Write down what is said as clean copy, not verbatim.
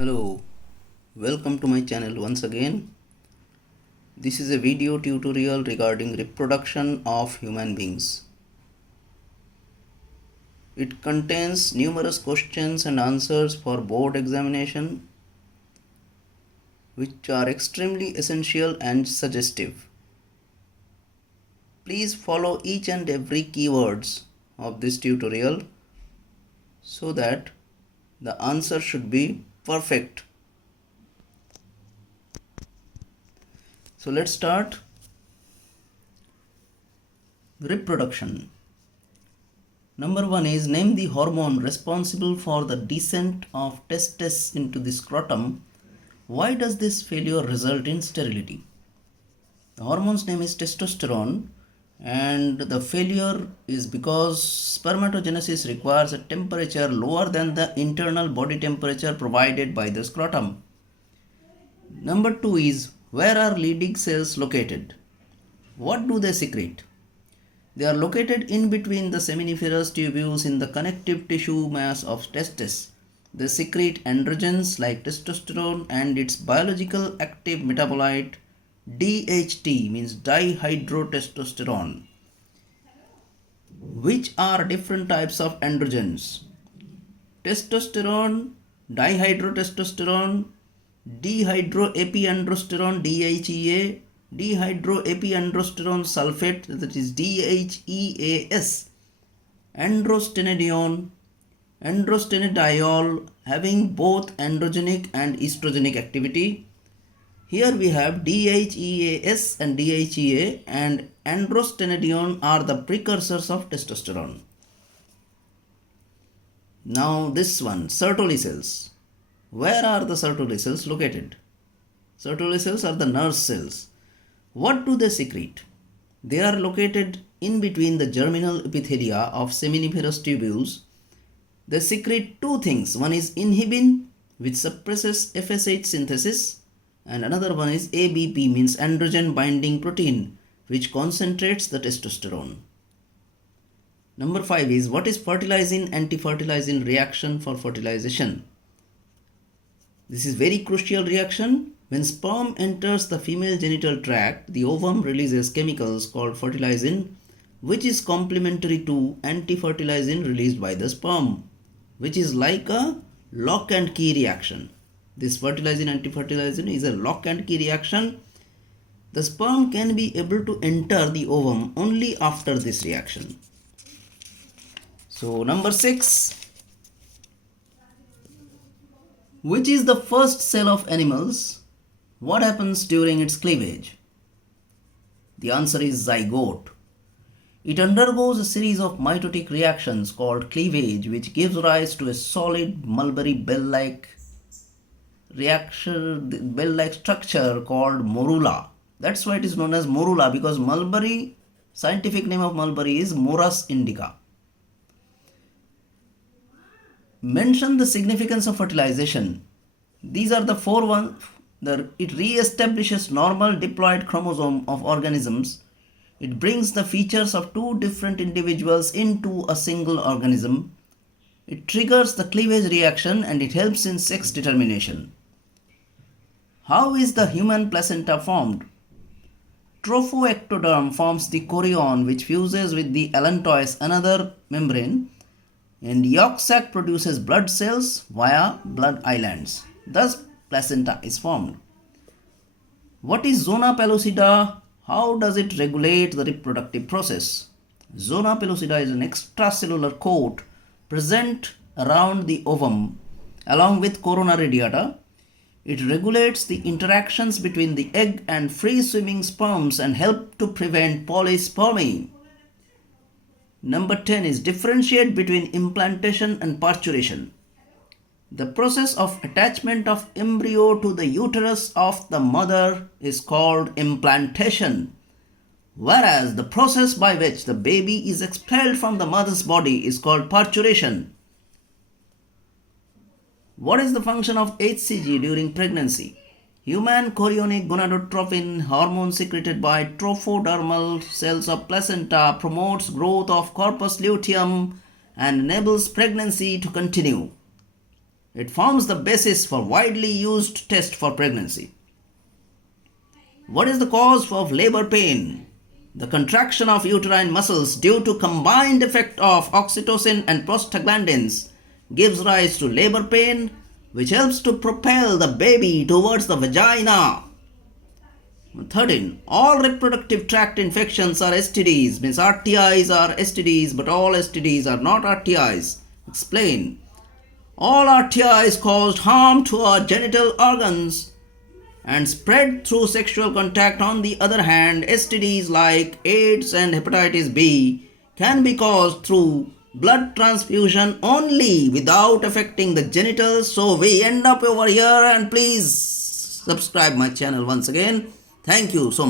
Hello, welcome to my channel once again. This is a video tutorial regarding reproduction of human beings. It contains numerous questions and answers for board examination which are extremely essential and suggestive. Please follow each and every keywords of this tutorial so that the answer should be perfect. So let's start. Reproduction. Number 1 is name the hormone responsible for the descent of testes into the scrotum. Why does this failure result in sterility? The hormone's name is testosterone, and the failure is because spermatogenesis requires a temperature lower than the internal body temperature provided by the scrotum. Number 2 is where are Leydig cells located? What do they secrete? They are located in between the seminiferous tubules in the connective tissue mass of testes. They secrete androgens like testosterone and its biological active metabolite DHT, means dihydrotestosterone. Which are different types of androgens? Testosterone, dihydrotestosterone, dehydroepiandrosterone DHEA, dehydroepiandrosterone sulfate, that is DHEAS, androstenedione, androstenediol, having both androgenic and estrogenic activity. Here we have DHEAS and DHEA, and androstenedione are the precursors of testosterone. Now this one, Sertoli cells. Where are the Sertoli cells located? Sertoli cells are the nurse cells. What do they secrete? They are located in between the germinal epithelia of seminiferous tubules. They secrete two things. One is inhibin, which suppresses FSH synthesis, and another one is ABP, means androgen binding protein, which concentrates the testosterone. Number 5 is what is fertilizing-anti-fertilizing reaction for fertilization? This is very crucial reaction. When sperm enters the female genital tract, the ovum releases chemicals called fertilizin, which is complementary to anti-fertilizin released by the sperm, which is like a lock and key reaction. This fertilizing-anti-fertilizin is a lock and key reaction. The sperm can be able to enter the ovum only after this reaction. So number 6. Which is the first cell of animals? What happens during its cleavage? The answer is zygote. It undergoes a series of mitotic reactions called cleavage, which gives rise to a solid mulberry bell-like structure called morula. That's why it is known as morula, because mulberry, scientific name of mulberry is Morus indica. Mention the significance of fertilization. These are the 4 ones. It re-establishes normal diploid chromosome of organisms. It brings the features of 2 different individuals into a single organism. It triggers the cleavage reaction, and it helps in sex determination. How is the human placenta formed? Trophoectoderm forms the chorion, which fuses with the allantois, another membrane, and yolk sac produces blood cells via blood islands. Thus, placenta is formed. What is zona pellucida? How does it regulate the reproductive process? Zona pellucida is an extracellular coat present around the ovum along with corona radiata. It regulates the interactions between the egg and free-swimming sperms and help to prevent polyspermy. Number 10 is differentiate between implantation and parturition. The process of attachment of embryo to the uterus of the mother is called implantation, whereas the process by which the baby is expelled from the mother's body is called parturition. What is the function of HCG during pregnancy? Human chorionic gonadotropin, hormone secreted by trophodermal cells of placenta, promotes growth of corpus luteum and enables pregnancy to continue. It forms the basis for widely used test for pregnancy. What is the cause of labor pain? The contraction of uterine muscles due to combined effect of oxytocin and prostaglandins gives rise to labor pain, which helps to propel the baby towards the vagina. 13. All reproductive tract infections are STDs. Means RTIs are STDs, but all STDs are not RTIs. Explain. All RTIs caused harm to our genital organs and spread through sexual contact. On the other hand, STDs like AIDS and hepatitis B can be caused through blood transfusion only without affecting the genitals. So we end up over here, and please subscribe my channel once again. Thank you so much.